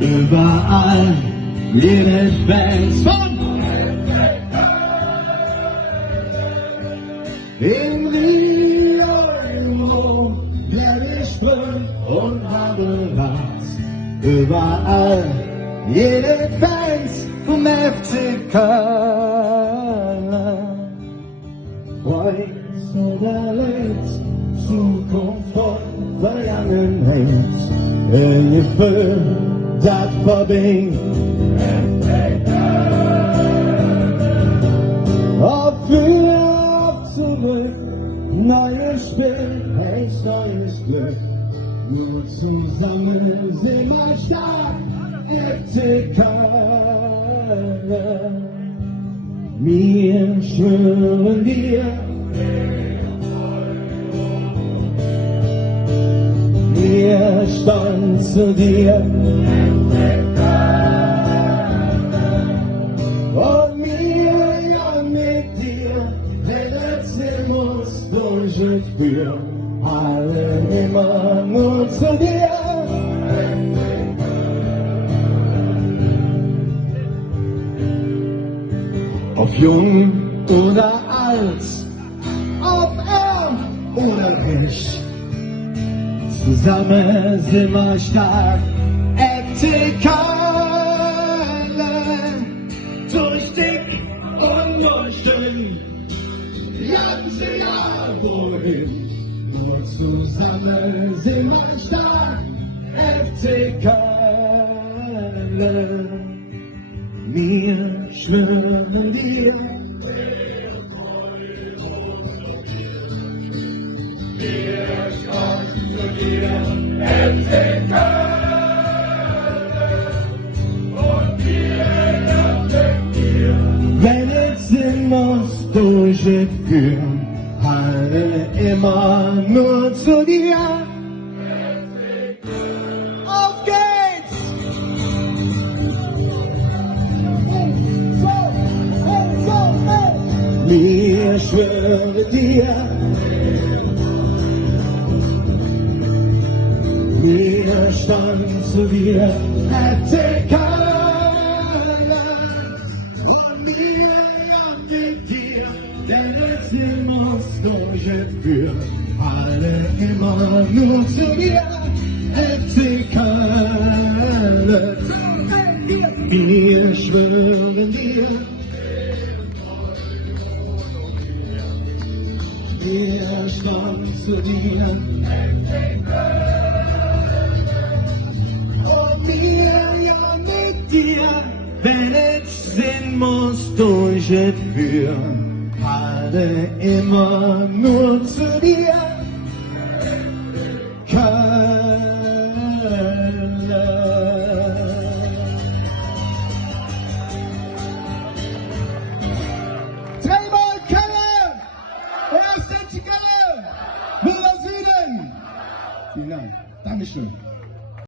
Überall jede Fans von in Rio bleib ich schwimmen und habe Last. Überall jede Fans vom FC Köln. Heute oder längst Zukunft von Vergangenheit. In Gefühl das verbindet. Auf für, auf zurück, neues Spiel, hey, neues Glück. Nur zusammen sind wir stark, FC Köln. Wir schwören dir, wir stolz zu dir. Und mir, ja mit dir, wenn es in uns durchführen, alle immer nur zu dir. Ob jung oder alt, ob arm oder reich, zusammen sind wir stark, FC Köln. Durch dick und durch dünn, ganze Jahr wohin, nur zusammen sind wir stark, FC Köln. Wir schwören dir, wir stolz zu dir, FC Köln. Und wir mit dir, wenn es in uns durchführen, alle immer nur zu dir. Auf geht's! Wir schwören dir, wir standen zu dir, FC Köln. Und wir ja mit dir, denn es in uns durchführen, alle immer nur zu dir, FC Köln. Wir schwören dir, wir standen zu dir, und wir ja mit dir, wenn es Sinn muss durchführen, alle immer nur zu dir, Köln. Dreimal Köln! Erste Köln! Müller Süden! Vielen Dank. Dankeschön.